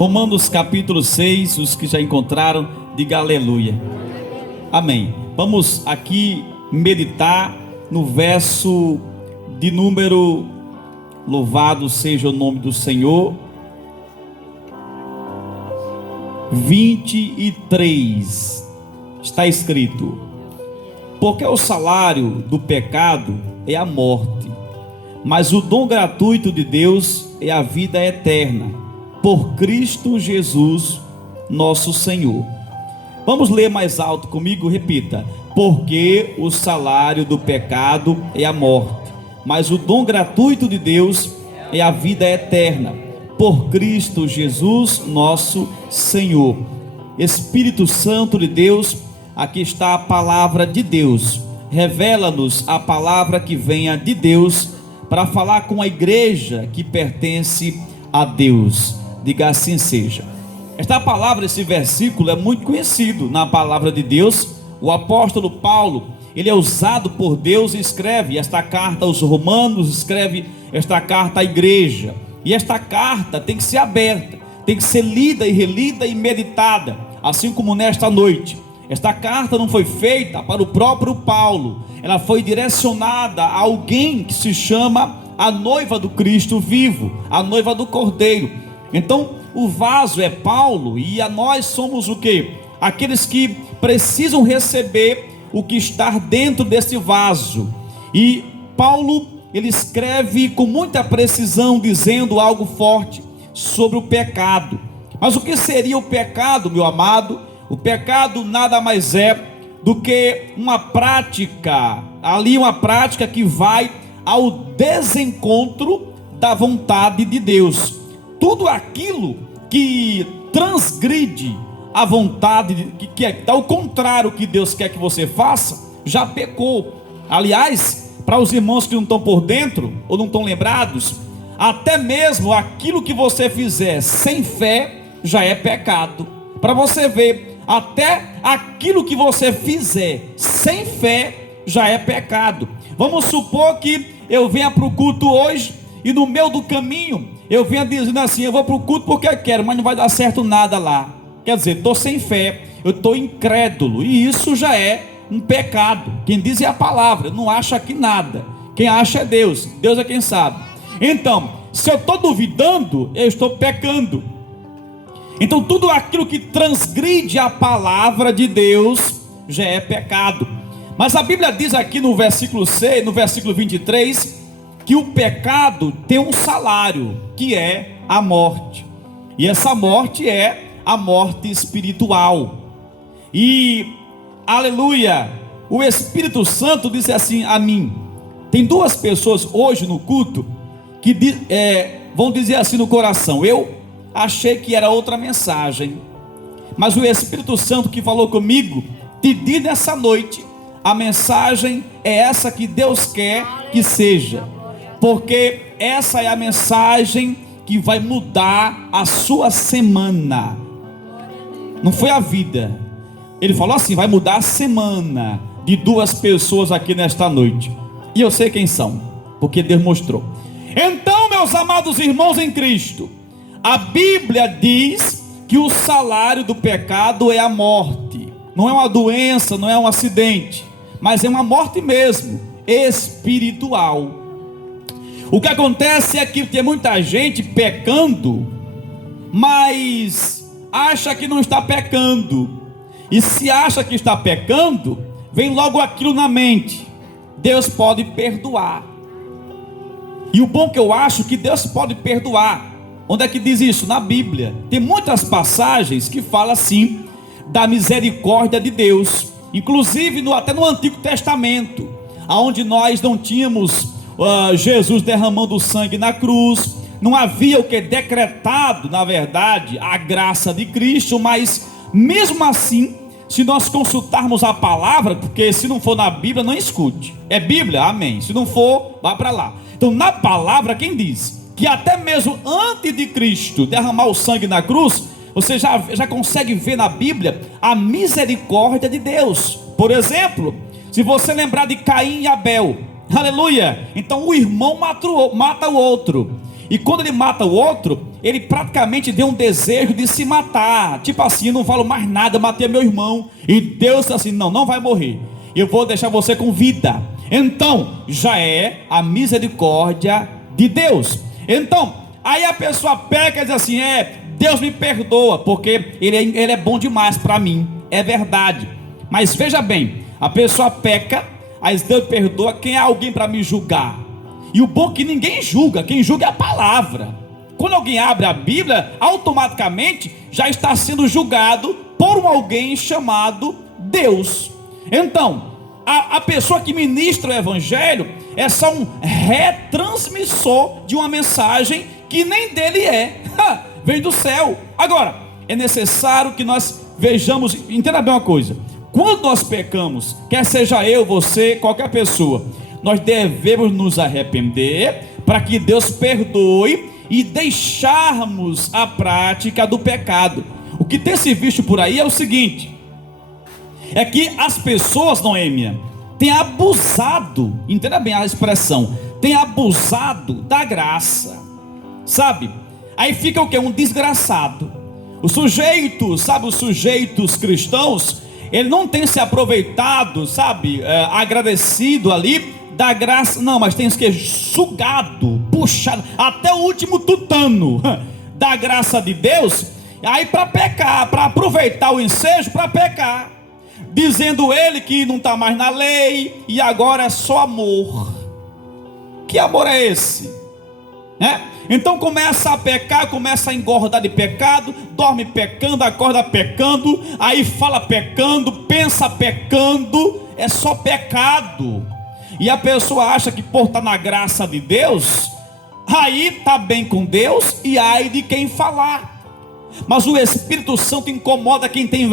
Romanos capítulo 6, os que já encontraram, diga aleluia. Amém. Vamos aqui meditar no verso de número, louvado seja o nome do Senhor, 23. Está escrito: porque o salário do pecado é a morte, mas o dom gratuito de Deus é a vida eterna, por Cristo Jesus, nosso Senhor. Vamos ler mais alto comigo, repita: porque o salário do pecado é a morte, mas o dom gratuito de Deus é a vida eterna, por Cristo Jesus, nosso Senhor. Espírito Santo de Deus, aqui está a palavra de Deus. Revela-nos a palavra que venha de Deus para falar com a igreja que pertence a Deus. Diga assim seja. Esta palavra, esse versículo é muito conhecido na palavra de Deus. O apóstolo Paulo, ele é usado por Deus e escreve esta carta aos Romanos, escreve esta carta à igreja. E esta carta tem que ser aberta, tem que ser lida e relida e meditada, assim como nesta noite. Esta carta não foi feita para o próprio Paulo, ela foi direcionada a alguém que se chama a noiva do Cristo vivo, a noiva do Cordeiro. Então o vaso é Paulo e a nós somos o quê? Aqueles que precisam receber o que está dentro desse vaso. E Paulo, ele escreve com muita precisão, dizendo algo forte sobre o pecado. Mas o que seria o pecado, meu amado? O pecado nada mais é do que uma prática, uma prática que vai ao desencontro da vontade de Deus. Tudo aquilo que transgride a vontade, que é ao contrário que Deus quer que você faça, já pecou. Aliás, para os irmãos que não estão por dentro, ou não estão lembrados, até mesmo aquilo que você fizer sem fé, já é pecado. Para você ver, até aquilo que você fizer sem fé, já é pecado. Vamos supor que eu venha para o culto hoje, e no meio do caminho, eu venho dizendo assim: eu vou para o culto porque eu quero, mas não vai dar certo nada lá. Quer dizer, estou sem fé, eu estou incrédulo, e isso já é um pecado. Quem diz é a palavra, não acha aqui nada. Quem acha é Deus, Deus é quem sabe. Então, se eu estou duvidando, eu estou pecando. Então tudo aquilo que transgride a palavra de Deus já é pecado. Mas a Bíblia diz aqui no versículo 6, no versículo 23, que o pecado tem um salário, que é a morte. E essa morte é a morte espiritual. E, aleluia, o Espírito Santo disse assim a mim: tem duas pessoas hoje no culto que vão dizer assim no coração: eu achei que era outra mensagem, mas o Espírito Santo que falou comigo te diz nessa noite: a mensagem é essa que Deus quer que seja, porque essa é a mensagem que vai mudar a sua semana. Não foi a vida. Ele falou assim: vai mudar a semana de duas pessoas aqui nesta noite. E eu sei quem são, porque Deus mostrou. Então, meus amados irmãos em Cristo, a Bíblia diz que o salário do pecado é a morte. Não é uma doença, não é um acidente, mas é uma morte mesmo, espiritual. O que acontece é que tem muita gente pecando, mas acha que não está pecando. E se acha que está pecando, vem logo aquilo na mente: Deus pode perdoar. E o bom que eu acho que Deus pode perdoar. Onde é que diz isso? Na Bíblia. Tem muitas passagens que falam assim da misericórdia de Deus. Inclusive até no Antigo Testamento, onde nós não tínhamos Jesus derramando sangue na cruz, não havia o que decretado, na verdade, a graça de Cristo. Mas mesmo assim, se nós consultarmos a palavra, porque se não for na Bíblia, não escute. É Bíblia? Amém. Se não for, vá para lá. Então na palavra, quem diz que até mesmo antes de Cristo derramar o sangue na cruz, você já consegue ver na Bíblia a misericórdia de Deus. Por exemplo, se você lembrar de Caim e Abel, aleluia, então o irmão mata o outro, E quando ele mata o outro, ele praticamente deu um desejo de se matar. Tipo assim, não falo mais nada, matei meu irmão. E Deus disse assim: não vai morrer. Eu vou deixar você com vida. Então, já é a misericórdia de Deus. Então, aí a pessoa peca e diz assim: Deus me perdoa, porque ele é bom demais para mim. É verdade. Mas veja bem, a pessoa peca, aí Deus perdoa. Quem é alguém para me julgar? E o bom é que ninguém julga, quem julga é a palavra. Quando alguém abre a Bíblia, automaticamente já está sendo julgado por alguém chamado Deus. Então, a pessoa que ministra o Evangelho é só um retransmissor de uma mensagem que nem dele é, vem do céu. Agora, é necessário que nós vejamos, entenda bem uma coisa: quando nós pecamos, quer seja eu, você, qualquer pessoa, nós devemos nos arrepender para que Deus perdoe e deixarmos a prática do pecado. O que tem se visto por aí é o seguinte: é que as pessoas, Noêmia, têm abusado, entenda bem a expressão, têm abusado da graça, sabe? Aí fica o que? Um desgraçado. Os sujeitos cristãos, ele não tem se aproveitado, agradecido ali da graça, não, mas tem que sugado, puxado, até o último tutano da graça de Deus, aí para pecar, para aproveitar o ensejo para pecar, dizendo ele que não está mais na lei, e agora é só amor. Que amor é esse? Então começa a pecar, começa a engordar de pecado, dorme pecando, acorda pecando, aí fala pecando, pensa pecando, é só pecado. E a pessoa acha que por estar na graça de Deus, aí está bem com Deus, e ai de quem falar. Mas o Espírito Santo incomoda quem tem,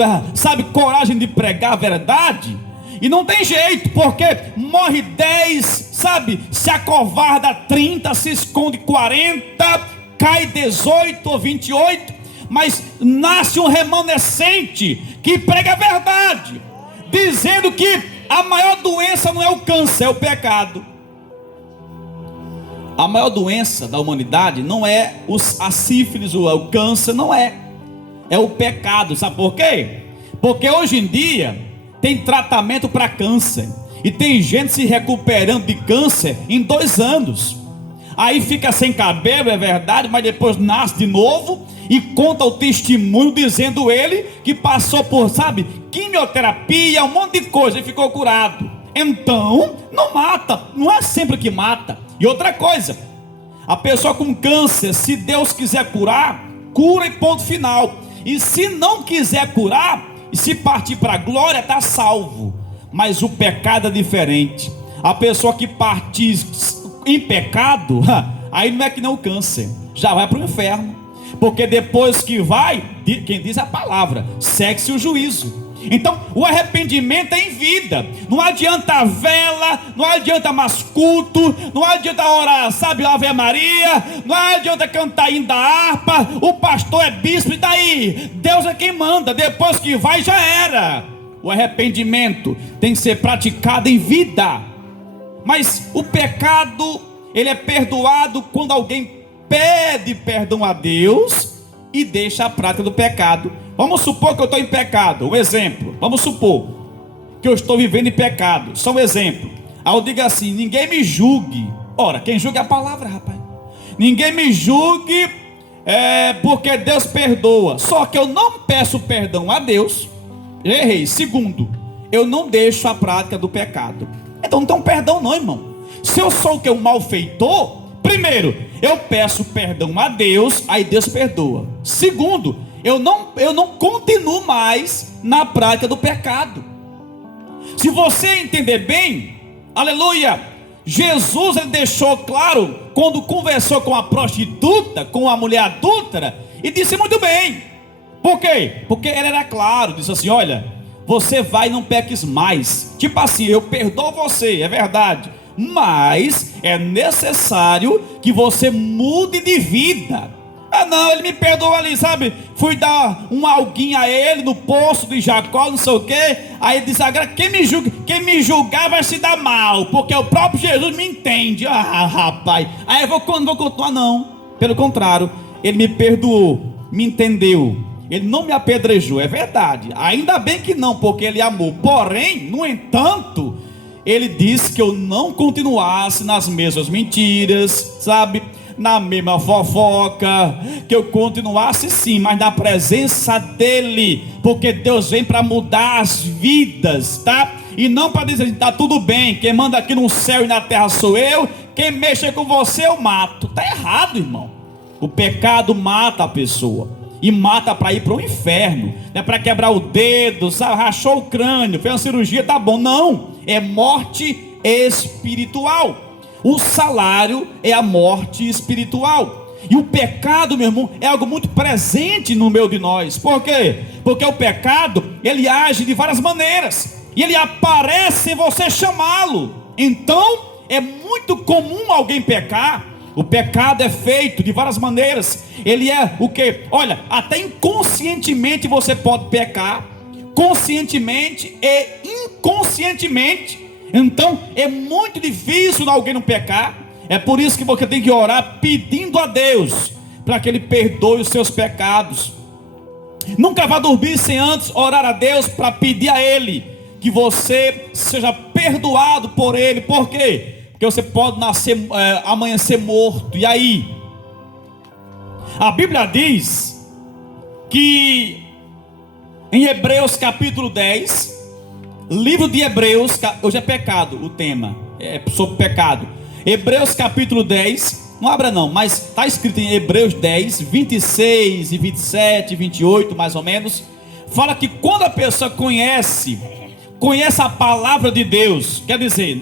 coragem de pregar a verdade. E não tem jeito, porque morre 10, se acovarda 30, se esconde 40, cai 18 ou 28, mas nasce um remanescente que prega a verdade, dizendo que a maior doença não é o câncer, é o pecado. A maior doença da humanidade não é a sífilis, o câncer, não é o pecado. Sabe por quê? Porque hoje em dia tem tratamento para câncer, e tem gente se recuperando de câncer em 2 anos. Aí fica sem cabelo, é verdade, mas depois nasce de novo e conta o testemunho, dizendo ele que passou por, quimioterapia, um monte de coisa e ficou curado. Então, não mata, não é sempre que mata. E outra coisa, a pessoa com câncer, se Deus quiser curar, cura e ponto final. E se não quiser curar, e se partir para a glória, está salvo. Mas o pecado é diferente. A pessoa que partir em pecado, aí não é que nem o câncer, já vai para o inferno. Porque depois que vai, quem diz a palavra, segue-se o juízo. Então o arrependimento é em vida. Não adianta vela, não adianta mais culto, não adianta orar, Ave Maria, não adianta cantar ainda harpa, o pastor é bispo, e daí? Deus é quem manda, depois que vai já era. O arrependimento tem que ser praticado em vida. Mas o pecado, ele é perdoado quando alguém pede perdão a Deus e deixa a prática do pecado. Vamos supor que eu estou em pecado, um exemplo. Vamos supor que eu estou vivendo em pecado, só um exemplo. Aí eu digo assim: ninguém me julgue. Ora, quem julga é a palavra, rapaz. Ninguém me julgue, porque Deus perdoa. Só que eu não peço perdão a Deus. Errei. Segundo, eu não deixo a prática do pecado. Então não tem um perdão não, irmão. Se eu sou o que? Um malfeitor, primeiro, eu peço perdão a Deus, aí Deus perdoa. Segundo, eu não continuo mais na prática do pecado. Se você entender bem, aleluia, Jesus, ele deixou claro, quando conversou com a prostituta, com a mulher adúltera, e disse muito bem. Por quê? Porque ele era claro, disse assim: olha, você vai e não peques mais. Tipo assim, eu perdoo você, é verdade, mas é necessário que você mude de vida. Ah não, ele me perdoou ali, fui dar um alguinho a ele no poço de Jacó, não sei o que. Aí ele disse: agora quem me julgar vai se dar mal, porque o próprio Jesus me entende. Ah rapaz, aí eu não vou continuar não. Pelo contrário, ele me perdoou, me entendeu. Ele não me apedrejou, é verdade. Ainda bem que não, porque ele amou. Porém, no entanto, ele disse que eu não continuasse nas mesmas mentiras, sabe? Na mesma fofoca, que eu continuasse sim, mas na presença dele, porque Deus vem para mudar as vidas, tá? E não para dizer, tá tudo bem, quem manda aqui no céu e na terra sou eu, quem mexe com você eu mato. Tá errado, irmão. O pecado mata a pessoa, e mata para ir para o inferno, não é para quebrar o dedo, sabe? Rachou o crânio, fez uma cirurgia, tá bom. Não, é morte espiritual. O salário é a morte espiritual. E o pecado, meu irmão, é algo muito presente no meio de nós. Por quê? Porque o pecado, ele age de várias maneiras, e ele aparece sem você chamá-lo. Então, é muito comum alguém pecar. O pecado é feito de várias maneiras. Ele é o quê? Olha, até inconscientemente você pode pecar, conscientemente e inconscientemente. Então é muito difícil alguém não pecar. É por isso que você tem que orar pedindo a Deus para que Ele perdoe os seus pecados. Nunca vá dormir sem antes orar a Deus para pedir a Ele que você seja perdoado por Ele. Por quê? Porque você pode amanhecer morto. E aí? A Bíblia diz que em Hebreus capítulo 10, livro de Hebreus, hoje é pecado o tema, é sobre pecado. Hebreus capítulo 10, não abra não, mas está escrito em Hebreus 10, 26 e 27, 28 mais ou menos. Fala que quando a pessoa conhece a palavra de Deus, quer dizer,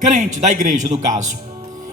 crente da igreja no caso,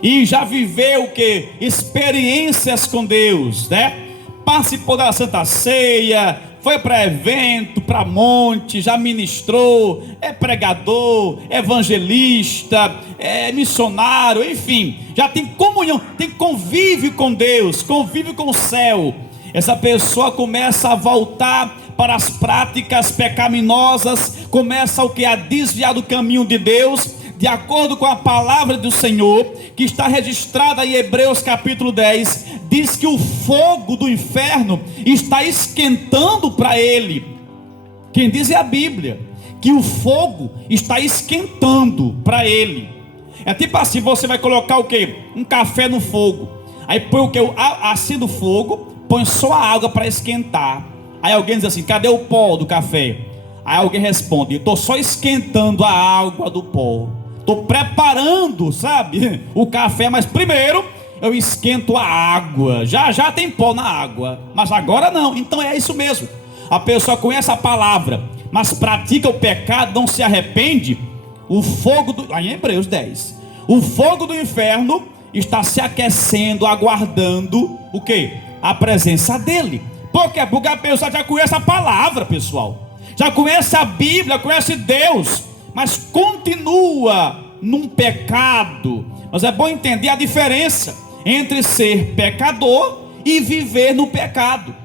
e já viveu o que? Experiências com Deus, né? Participou da Santa Ceia, foi para evento, para monte, já ministrou, é pregador, evangelista, é missionário, enfim, já tem comunhão, tem convívio com Deus, convívio com o céu. Essa pessoa começa a voltar para as práticas pecaminosas, começa o que? A desviar do caminho de Deus, de acordo com a palavra do Senhor, que está registrada em Hebreus capítulo 10, diz que o fogo do inferno está esquentando para ele. Quem diz é a Bíblia, que o fogo está esquentando para ele. É tipo assim, você vai colocar o que? Um café no fogo, aí põe o que? Acende o fogo, põe só a água para esquentar. Aí alguém diz assim, cadê o pó do café? Aí alguém responde, eu estou só esquentando a água do pó, estou preparando, sabe, o café, mas primeiro eu esquento a água. Já tem pó na água, mas agora não. Então é isso mesmo. A pessoa conhece a palavra, mas pratica o pecado, não se arrepende. O fogo lá em Hebreus 10, o fogo do inferno está se aquecendo, aguardando o que? A presença dele. Por quê? Porque a pessoa já conhece a palavra, pessoal, já conhece a Bíblia, conhece Deus, mas continua num pecado. Mas é bom entender a diferença entre ser pecador e viver no pecado.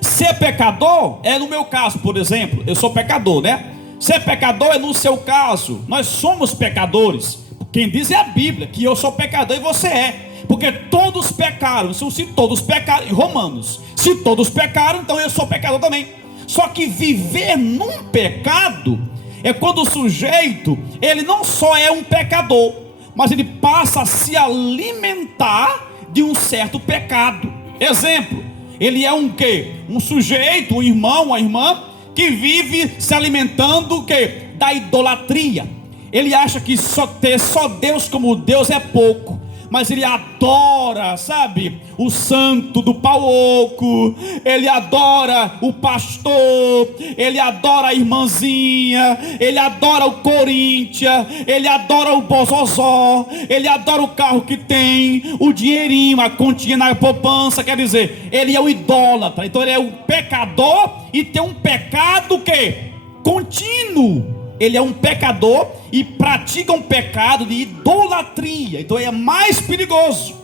Ser pecador é no meu caso, por exemplo, eu sou pecador, né? Ser pecador é no seu caso, nós somos pecadores. Quem diz é a Bíblia, que eu sou pecador e você é. Porque todos pecaram, se todos pecaram, em Romanos, se todos pecaram, então eu sou pecador também. Só que viver num pecado é quando o sujeito, ele não só é um pecador, mas ele passa a se alimentar de um certo pecado. Exemplo, ele é um quê? Um sujeito, um irmão, uma irmã, que vive se alimentando o quê? Da idolatria. Ele acha que ter só Deus como Deus é pouco, mas ele adora, sabe, o santo do pau oco, ele adora o pastor, ele adora a irmãzinha, ele adora o Corinthians, ele adora o bozozó, ele adora o carro que tem, o dinheirinho, a continha na poupança. Quer dizer, ele é o idólatra. Então ele é um pecador e tem um pecado que? Contínuo. Ele é um pecador e pratica um pecado de idolatria. Então é mais perigoso.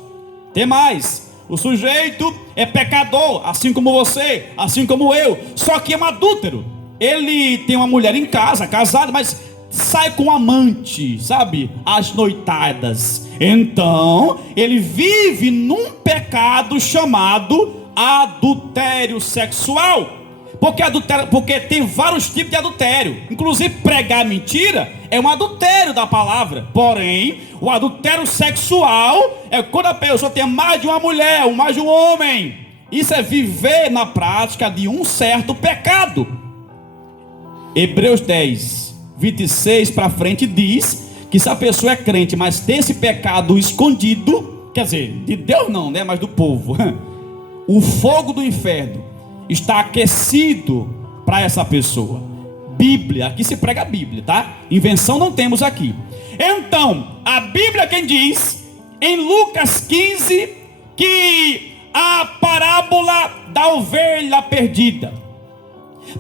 Tem mais, o sujeito é pecador, assim como você, assim como eu, só que é um adúltero. Ele tem uma mulher em casa, casado, mas sai com um amante, sabe, às noitadas. Então ele vive num pecado pecado chamado adultério sexual. Porque tem vários tipos de adultério. Inclusive pregar mentira é um adultério da palavra. Porém, o adultério sexual é quando a pessoa tem mais de uma mulher ou mais de um homem. Isso é viver na prática de um certo pecado. Hebreus 10, 26 para frente diz que se a pessoa é crente, mas tem esse pecado escondido, quer dizer, de Deus não, né, mas do povo, o fogo do inferno está aquecido para essa pessoa. Bíblia, aqui se prega a Bíblia, tá? Invenção não temos aqui. Então, a Bíblia quem diz, em Lucas 15, que a parábola da ovelha perdida.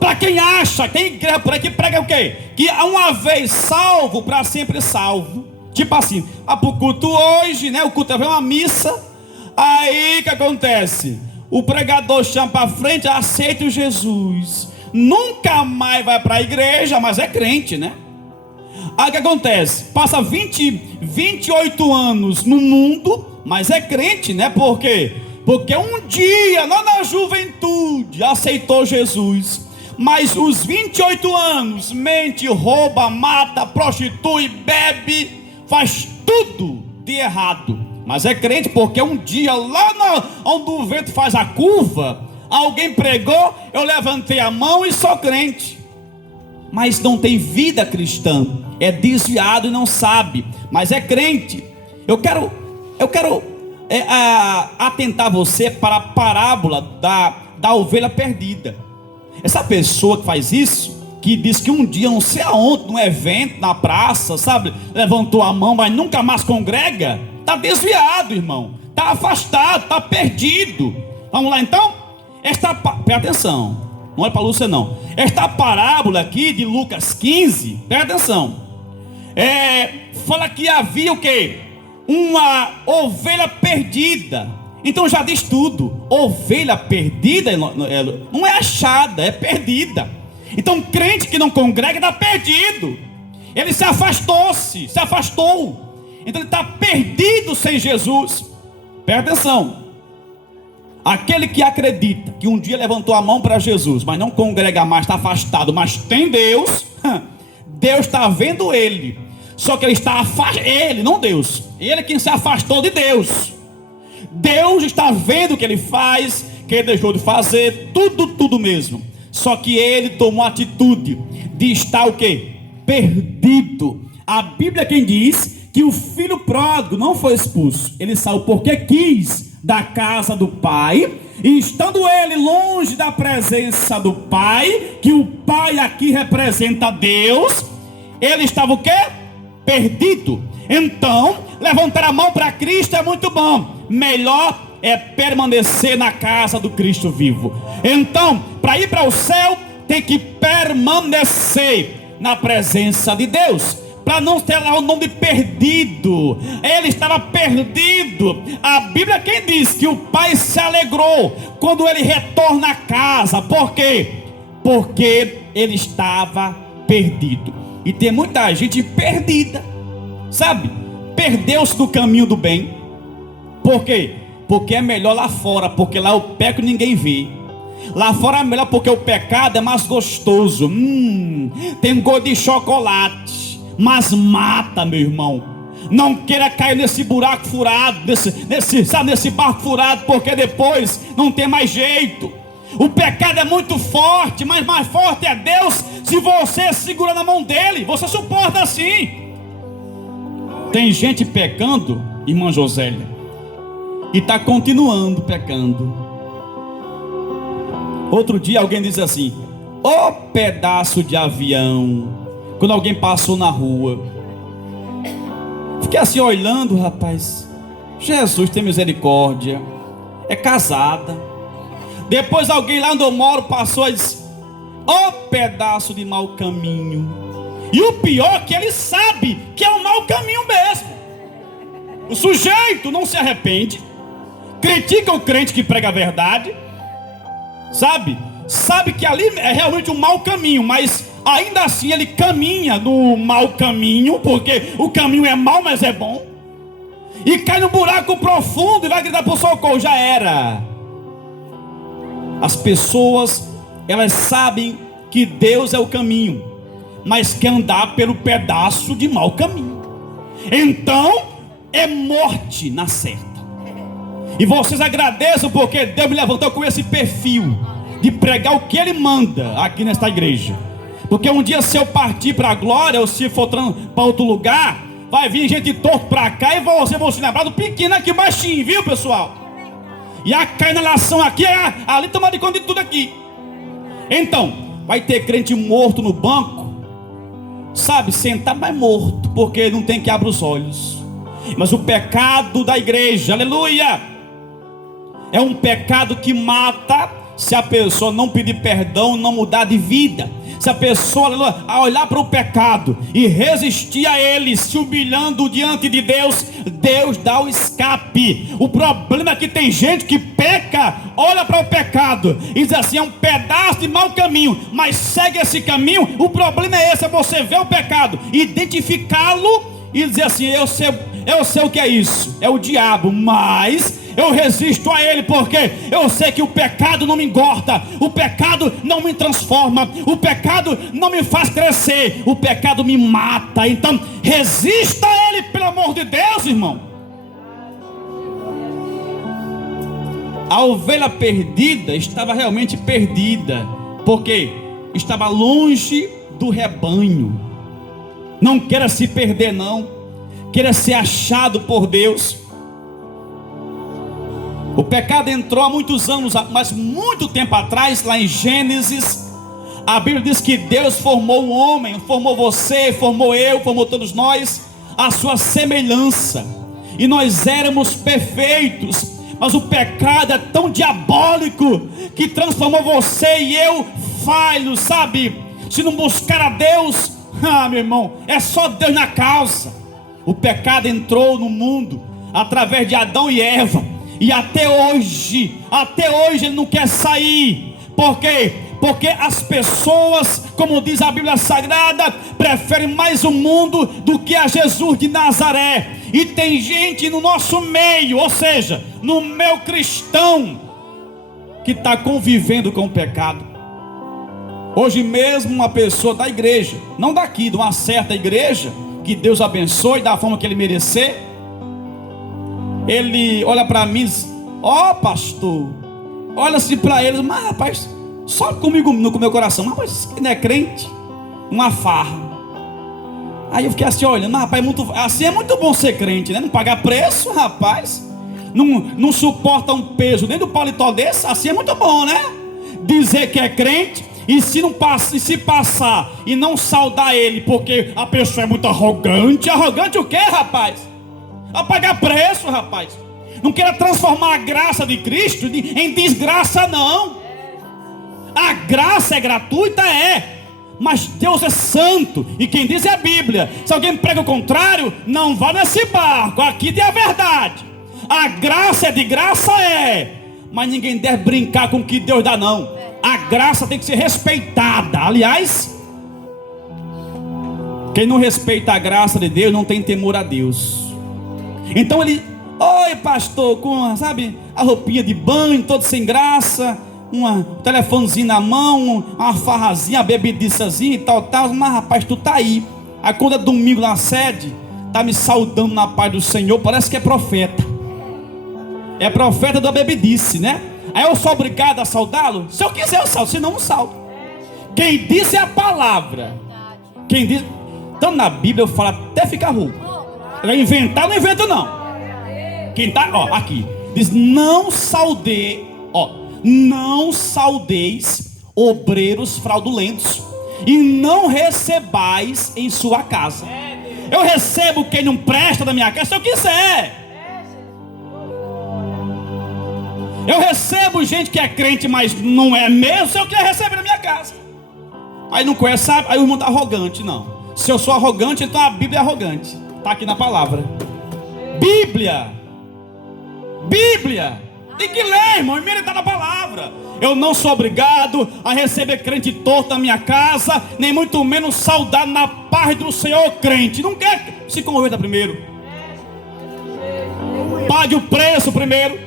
Para quem acha, tem igreja por aí que prega o quê? Que uma vez salvo, para sempre salvo. Tipo assim, pro culto hoje, né? O culto é uma missa. Aí o que acontece? O pregador chama para frente, aceita o Jesus. Nunca mais vai para a igreja, mas é crente, né? Aí o que acontece? Passa 28 anos no mundo, mas é crente, né? Por quê? Porque um dia, lá na juventude, aceitou Jesus. Mas os 28 anos, mente, rouba, mata, prostitui, bebe, faz tudo de errado. Mas é crente porque um dia, lá onde o vento faz a curva, alguém pregou, eu levantei a mão e sou crente. Mas não tem vida cristã, é desviado e não sabe, mas é crente. Eu quero atentar você para a parábola da ovelha perdida. Essa pessoa que faz isso, que diz que um dia, não sei aonde, num evento, na praça, sabe, levantou a mão, mas nunca mais congrega, está desviado, irmão, está afastado, está perdido. Vamos lá então? Presta atenção, não olha para a Lúcia não. Esta parábola aqui de Lucas 15, presta atenção, fala que havia o quê? Uma ovelha perdida. Então já diz tudo. Ovelha perdida não é achada, é perdida. Então crente que não congrega está perdido. Ele se afastou. Então ele está perdido sem Jesus. Presta atenção. Aquele que acredita que um dia levantou a mão para Jesus, mas não congrega mais, está afastado, mas tem Deus, Deus está vendo ele. Só que ele está afastado, ele, não Deus. Ele é quem se afastou de Deus. Deus está vendo o que ele faz, que ele deixou de fazer, tudo mesmo. Só que ele tomou a atitude de estar o quê? Perdido. A Bíblia quem diz que o filho pródigo não foi expulso. Ele saiu porque quis da casa do pai. E estando ele longe da presença do pai, que o pai aqui representa Deus, ele estava o quê? Perdido. Então, levantar a mão para Cristo é muito bom. Melhor é permanecer na casa do Cristo vivo. Então, para ir para o céu, tem que permanecer na presença de Deus, para não ter lá o nome de perdido. Ele estava perdido. A Bíblia quem diz que o pai se alegrou quando ele retorna a casa. Por quê? Porque ele estava perdido. E tem muita gente perdida, sabe? Perdeu-se do caminho do bem. Por quê? Porque é melhor lá fora, porque lá o pecado ninguém vê. Lá fora é melhor porque o pecado é mais gostoso. Tem gosto de chocolate, mas mata, meu irmão. Não queira cair nesse buraco furado, nesse barco furado, porque depois não tem mais jeito. O pecado é muito forte, mas mais forte é Deus. Se você segura na mão dele, você suporta assim. Tem gente pecando, irmã Josélia, e está continuando pecando. Outro dia alguém diz assim: ô pedaço de avião. Quando alguém passou na rua, fiquei assim olhando, rapaz. Jesus tem misericórdia. É casada. Depois alguém lá onde eu moro passou e disse: ô pedaço de mau caminho. E o pior é que ele sabe que é um mau caminho mesmo. O sujeito não se arrepende, critica o crente que prega a verdade, sabe que ali é realmente um mau caminho, mas ainda assim ele caminha no mau caminho, porque o caminho é mau, mas é bom. e cai num buraco profundo e vai gritar por socorro, já era. As pessoas, elas sabem que Deus é o caminho, mas quer andar pelo pedaço de mau caminho. Então é morte na certa. E vocês agradeçam porque Deus me levantou com esse perfil de pregar o que Ele manda aqui nesta igreja. Porque um dia, se eu partir para a glória, ou se for para outro lugar, vai vir gente torta para cá e vocês vão se lembrar do pequeno aqui, baixinho, viu, pessoal? E a canelação aqui, ali toma de conta de tudo aqui. Então, vai ter crente morto no banco, sabe, sentado, mas morto, porque não tem que abrir os olhos. Mas o pecado da igreja, aleluia, é um pecado que mata, se a pessoa não pedir perdão, não mudar de vida. Se a pessoa, aleluia, a olhar para o pecado e resistir a ele, se humilhando diante de Deus, Deus dá o escape. O problema é que tem gente que peca, olha para o pecado e diz assim, é um pedaço de mau caminho, mas segue esse caminho. O problema é esse, é você ver o pecado, identificá-lo e dizer assim, eu sei o que é isso, é o diabo, mas eu resisto a ele, porque eu sei que o pecado não me engorda, o pecado não me transforma, o pecado não me faz crescer, o pecado me mata. Então resista a ele, pelo amor de Deus, irmão. A ovelha perdida estava realmente perdida, porque estava longe do rebanho. Não queira se perder, não, queira ser achado por Deus. O pecado entrou há muitos anos, mas muito tempo atrás, lá em Gênesis, a Bíblia diz que Deus formou o homem, formou você, formou eu, formou todos nós, a sua semelhança, e nós éramos perfeitos, mas o pecado é tão diabólico, que transformou você e eu falhos, sabe? Se não buscar a Deus, meu irmão, é só Deus na causa. O pecado entrou no mundo, através de Adão e Eva, e até hoje ele não quer sair. Por quê? Porque as pessoas, como diz a Bíblia Sagrada, preferem mais o mundo do que a Jesus de Nazaré. E tem gente no nosso meio, ou seja, no meio cristão, que está convivendo com o pecado. Hoje mesmo uma pessoa da igreja, não daqui, de uma certa igreja, que Deus abençoe da forma que ele merecer, ele olha para mim e diz, pastor, olha assim para ele, mas rapaz, só comigo no meu coração, mas rapaz, isso não é crente, uma farra. Aí eu fiquei assim olhando, mas rapaz, assim é muito bom ser crente, né? Não pagar preço, rapaz, não suporta um peso nem do paletó desse, assim é muito bom, né? Dizer que é crente, e se não passa, e se passar e não saudar ele, porque a pessoa é muito arrogante o que, rapaz? A pagar preço, rapaz. Não queira transformar a graça de Cristo em desgraça, não. A graça é gratuita, mas Deus é santo, e quem diz é a Bíblia. Se alguém prega o contrário, não vá nesse barco, aqui tem a verdade. A graça é de graça, mas ninguém deve brincar com o que Deus dá, não. A graça tem que ser respeitada. Aliás, quem não respeita a graça de Deus não tem temor a Deus. Então ele, oi pastor, com, sabe, a roupinha de banho, todo sem graça, um telefonezinho na mão, uma farrazinha, uma bebidiçazinha e tal, mas rapaz, tu tá aí. Aí quando é domingo na sede, tá me saudando na paz do Senhor, parece que é profeta. É profeta da bebidice, né? Aí eu sou obrigado a saudá-lo? Se eu quiser eu saldo, senão não saldo. Quem diz é a palavra. Quem diz, então na Bíblia eu falo até ficar rouco. Inventar, não invento não. Quem tá, aqui diz, não saudeis obreiros fraudulentos, e não recebais em sua casa. Eu recebo quem não presta da minha casa se eu quiser. Eu recebo gente que é crente, mas não é mesmo, se eu quiser receber na minha casa. Aí não conhece, sabe? Aí o irmão tá arrogante, não. Se eu sou arrogante, então a Bíblia é arrogante. Está aqui na palavra. Bíblia. Tem que ler, irmão. E está na palavra. Eu não sou obrigado a receber crente torto na minha casa, nem muito menos saudar na paz do Senhor crente. Não quer? Se converta primeiro. pague o preço primeiro.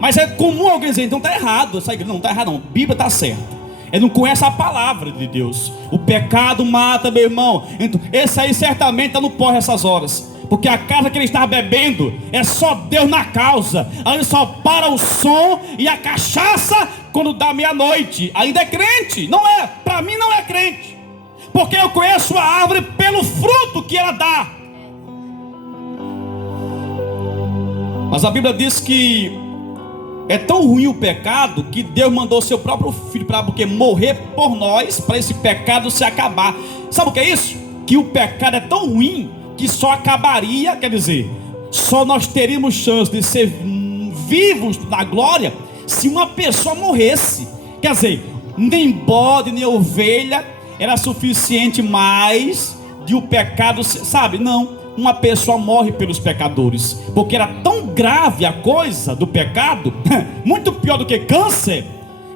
Mas é comum alguém dizer, então está errado essa igreja. Não, está errado não, a Bíblia está certa. Ele não conhece a palavra de Deus. O pecado mata, meu irmão. Então, esse aí certamente está no porre essas horas, porque a casa que ele estava bebendo é só Deus na causa. Aí ele só para o som e a cachaça quando dá meia-noite. Ainda é crente? Não é, para mim não é crente, porque eu conheço a árvore pelo fruto que ela dá. Mas a Bíblia diz que é tão ruim o pecado que Deus mandou seu próprio filho para morrer por nós, para esse pecado se acabar. Sabe o que é isso? Que o pecado é tão ruim que só acabaria, quer dizer, só nós teríamos chance de ser vivos na glória se uma pessoa morresse. Quer dizer, nem bode nem ovelha era suficiente mais de o pecado, sabe? Não. Uma pessoa morre pelos pecadores, porque era tão grave a coisa do pecado, muito pior do que câncer,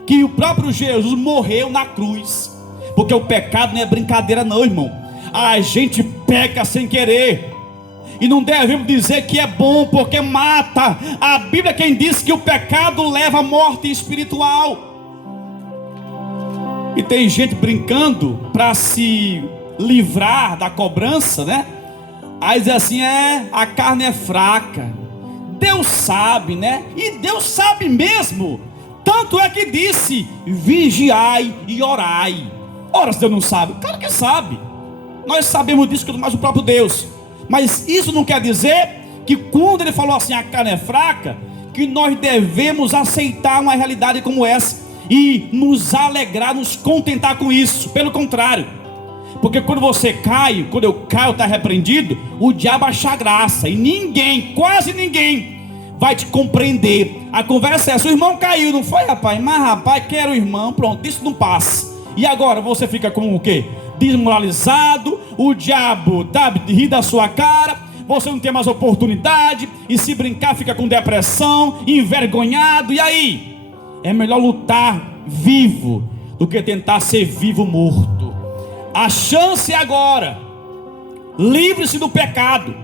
que o próprio Jesus morreu na cruz. Porque o pecado não é brincadeira não, irmão. A gente peca sem querer, e não devemos dizer que é bom, porque mata. A Bíblia é quem diz que o pecado leva à morte espiritual. E tem gente brincando para se livrar da cobrança, né? Aí diz assim, a carne é fraca. Deus sabe, né? E Deus sabe mesmo. Tanto é que disse, vigiai e orai. Ora, se Deus não sabe? Claro que sabe. Nós sabemos disso, mas o próprio Deus. Mas isso não quer dizer que quando ele falou assim, a carne é fraca, que nós devemos aceitar uma realidade como essa e nos alegrar, nos contentar com isso. Pelo contrário, porque quando você cai, quando eu caio, está repreendido, o diabo acha graça, e ninguém, quase ninguém vai te compreender. A conversa é, seu irmão caiu, não foi, rapaz? Mas rapaz, quero o irmão, pronto, isso não passa. E agora você fica como o quê? Desmoralizado, o diabo ri da sua cara, você não tem mais oportunidade, e se brincar fica com depressão, envergonhado. E aí? É melhor lutar vivo do que tentar ser vivo morto. A chance é agora. Livre-se do pecado.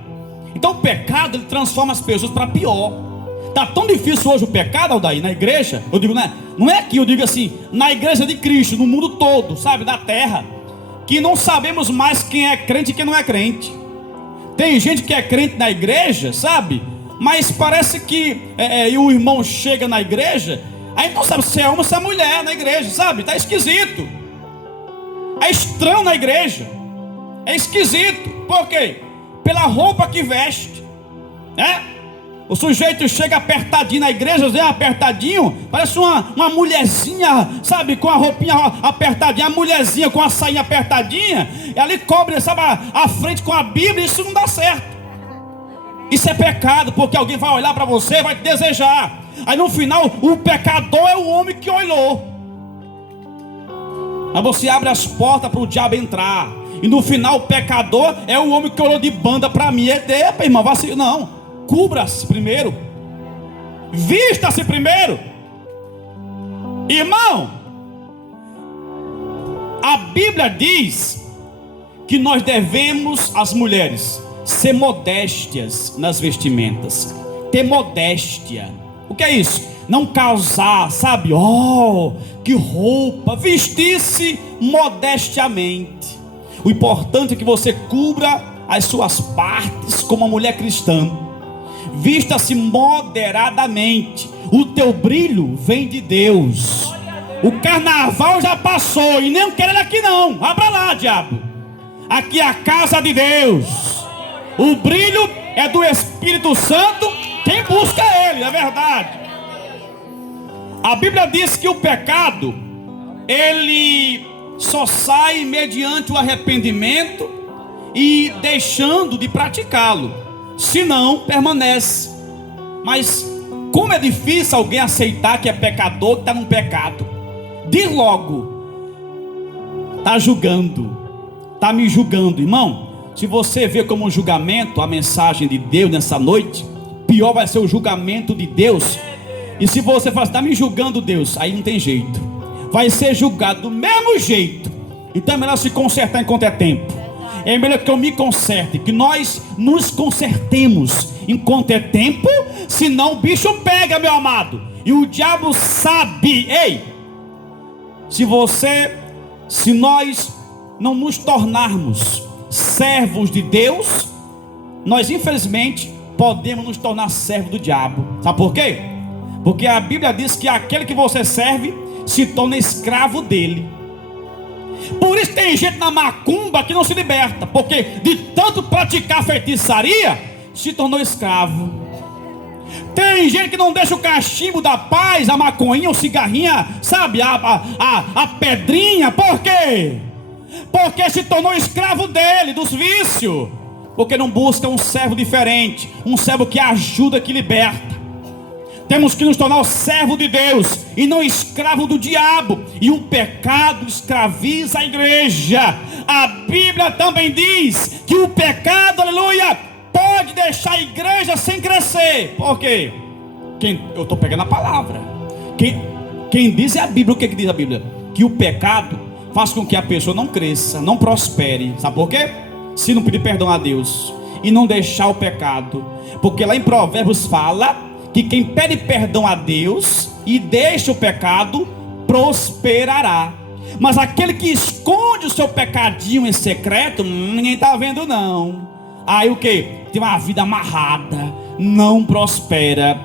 Então o pecado, ele transforma as pessoas para pior. Está tão difícil hoje o pecado, Aldair, na igreja. Eu digo, né? Não é aqui, eu digo assim, na igreja de Cristo, no mundo todo, sabe, da terra, que não sabemos mais quem é crente e quem não é crente. Tem gente que é crente na igreja, sabe, mas parece que e o irmão chega na igreja, aí não sabe se é homem ou se é mulher na igreja, sabe, está esquisito. É estranho na igreja, é esquisito. Por quê? Pela roupa que veste, né? O sujeito chega apertadinho na igreja, apertadinho, parece uma mulherzinha, sabe, com a roupinha apertadinha, a mulherzinha com a sainha apertadinha, e ali cobre, sabe, a frente com a Bíblia. Isso não dá certo. Isso é pecado, porque alguém vai olhar para você, vai te desejar. Aí no final, o pecador é o homem que olhou. Mas você abre as portas para o diabo entrar. E no final o pecador é o homem que olhou de banda para mim. Epa, irmão, vacilo. Não, cubra-se primeiro, vista-se primeiro. Irmão, a Bíblia diz que nós devemos, as mulheres, ser modéstias nas vestimentas. Ter modéstia. O que é isso? Não causar, sabe, que roupa, vestir-se modestamente. O importante é que você cubra as suas partes como uma mulher cristã. Vista-se moderadamente. O teu brilho vem de Deus. O carnaval já passou e nem quero ele aqui não. Abra lá, diabo. Aqui é a casa de Deus. O brilho é do Espírito Santo. Quem busca ele, é verdade. A Bíblia diz que o pecado, ele só sai mediante o arrependimento e deixando de praticá-lo, senão permanece. Mas como é difícil alguém aceitar que é pecador, que está num pecado. Diz logo, está julgando, está me julgando. Irmão, se você vê como um julgamento a mensagem de Deus nessa noite, pior vai ser o julgamento de Deus. E se você fala, está me julgando, Deus, aí não tem jeito, vai ser julgado do mesmo jeito. Então é melhor se consertar enquanto é tempo. é melhor que eu me conserte, que nós nos consertemos enquanto é tempo, senão o bicho pega, meu amado. E o diabo sabe, ei, se nós não nos tornarmos servos de Deus, nós infelizmente podemos nos tornar servos do diabo. Sabe por quê? Porque a Bíblia diz que aquele que você serve se torna escravo dele. Por isso tem gente na macumba que não se liberta, porque de tanto praticar feitiçaria se tornou escravo. Tem gente que não deixa o cachimbo da paz, a maconhinha, o cigarrinha, sabe, a pedrinha. Por quê? Porque se tornou escravo dele, dos vícios. Porque não busca um servo diferente, um servo que ajuda, que liberta. Temos que nos tornar o servo de Deus e não escravo do diabo. E o pecado escraviza a igreja. A Bíblia também diz que o pecado, aleluia, pode deixar a igreja sem crescer. Por quê? Eu estou pegando a palavra. Quem diz é a Bíblia. O que diz a Bíblia? Que o pecado faz com que a pessoa não cresça, não prospere. Sabe por quê? Se não pedir perdão a Deus e não deixar o pecado. Porque lá em Provérbios fala que quem pede perdão a Deus e deixa o pecado, prosperará. Mas aquele que esconde o seu pecadinho em secreto, ninguém está vendo não. Aí o que? Tem uma vida amarrada, não prospera.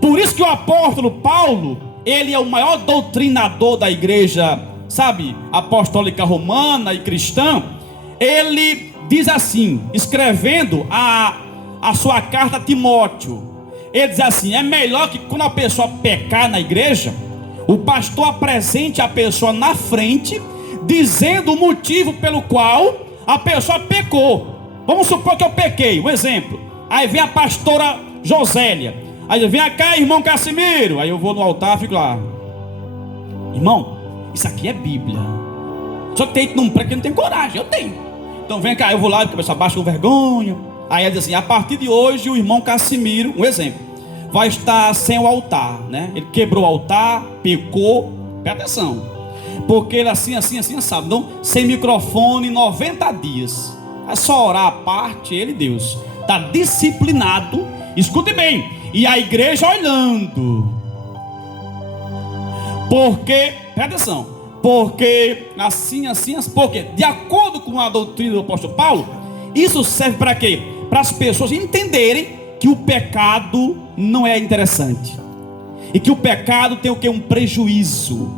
Por isso que o apóstolo Paulo, ele é o maior doutrinador da igreja, sabe, apostólica romana e cristã. Ele diz assim, escrevendo a sua carta a Timóteo, ele diz assim: é melhor que quando a pessoa pecar na igreja, o pastor apresente a pessoa na frente, dizendo o motivo pelo qual a pessoa pecou. Vamos supor que eu pequei, um exemplo. Aí vem a pastora Josélia, aí vem cá, irmão Cassimiro. Aí eu vou no altar e fico lá: irmão, isso aqui é Bíblia. Só que tem que não prega, não tem coragem. Eu tenho. Então vem cá, eu vou lá, cabeça baixa com vergonha. Aí ele diz assim: a partir de hoje o irmão Cassimiro, um exemplo, vai estar sem o altar, né? Ele quebrou o altar, pecou. Presta atenção, porque ele assim, sabe, não, sem microfone 90 dias. É só orar a parte, ele e Deus. Está disciplinado, escute bem. E a igreja olhando. Porque, presta atenção, porque assim, porque de acordo com a doutrina do apóstolo Paulo, isso serve para quê? Para as pessoas entenderem que o pecado não é interessante, e que o pecado tem o que? Um prejuízo,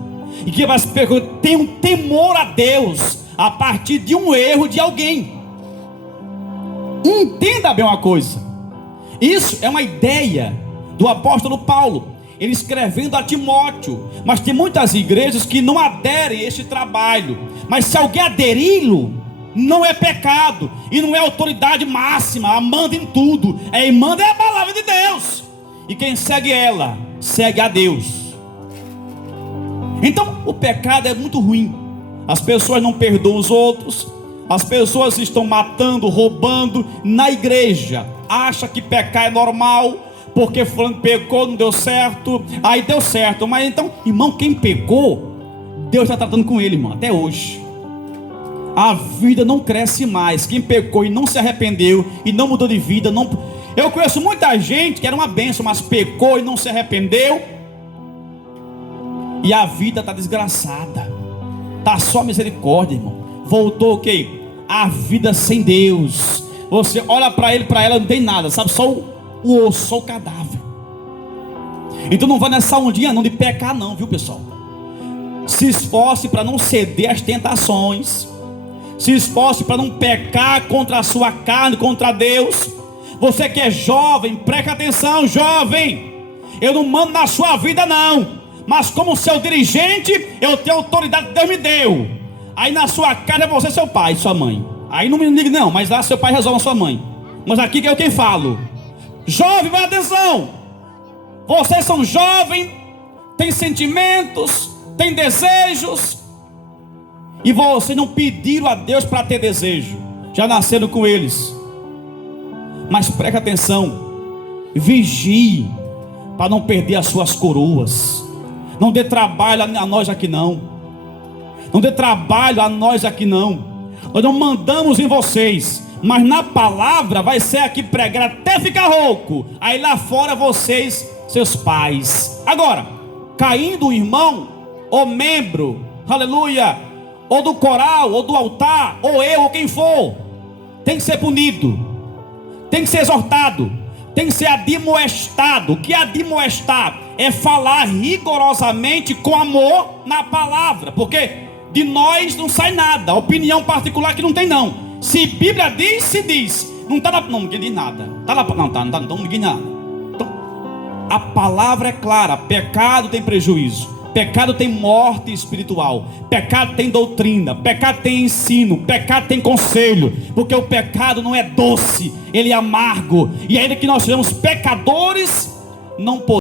e que as pessoas têm um temor a Deus a partir de um erro de alguém. Entenda bem uma coisa, isso é uma ideia do apóstolo Paulo, ele escrevendo a Timóteo. Mas tem muitas igrejas que não aderem a esse trabalho. Mas se alguém aderi-lo, não é pecado, e não é autoridade máxima, manda em tudo. Manda é a palavra de Deus, e quem segue ela, segue a Deus. Então o pecado é muito ruim. As pessoas não perdoam os outros, as pessoas estão matando, roubando na igreja. Acha que pecar é normal, porque fulano pecou, não deu certo, aí deu certo. Mas então, irmão, quem pecou, Deus está tratando com ele, irmão, até hoje. A vida não cresce mais. Quem pecou e não se arrependeu e não mudou de vida, não... Eu conheço muita gente que era uma bênção, mas pecou e não se arrependeu, e a vida está desgraçada. Está só misericórdia, irmão. Voltou o quê? A vida sem Deus. Você olha para ele, para ela, não tem nada, sabe? Só o osso, só o cadáver. Então não vai nessa ondinha não de pecar não, viu, pessoal? Se esforce para não ceder às tentações. Se esforce para não pecar contra a sua carne, contra Deus. Você que é jovem, preste atenção, jovem. Eu não mando na sua vida não, mas como seu dirigente, eu tenho a autoridade que Deus me deu. Aí na sua casa é você, seu pai, sua mãe. Aí não me ligue não, mas lá seu pai resolve a sua mãe. Mas aqui que é eu quem falo. Jovem, preste atenção. Vocês são jovens, têm sentimentos, têm desejos, e vocês não pediram a Deus para ter desejo, já nasceram com eles. Mas preste atenção, vigie para não perder as suas coroas. Não dê trabalho a nós aqui não. Não dê trabalho a nós aqui não. nós não mandamos em vocês, mas na palavra vai ser aqui pregar até ficar rouco. Aí lá fora vocês, seus pais. Agora, caindo um irmão, ou membro, aleluia, ou do coral, ou do altar, ou eu, ou quem for, tem que ser punido, tem que ser exortado, tem que ser admoestado. O que é admoestar? É falar rigorosamente com amor na palavra, porque de nós não sai nada, opinião particular que não tem não. Se Bíblia diz, se diz. Não está não, ninguém diz nada. Tá lá, não, ninguém diz nada. Então, a palavra é clara: pecado tem prejuízo, pecado tem morte espiritual, pecado tem doutrina, pecado tem ensino, pecado tem conselho, porque o pecado não é doce, ele é amargo. E ainda que nós sejamos pecadores, não podemos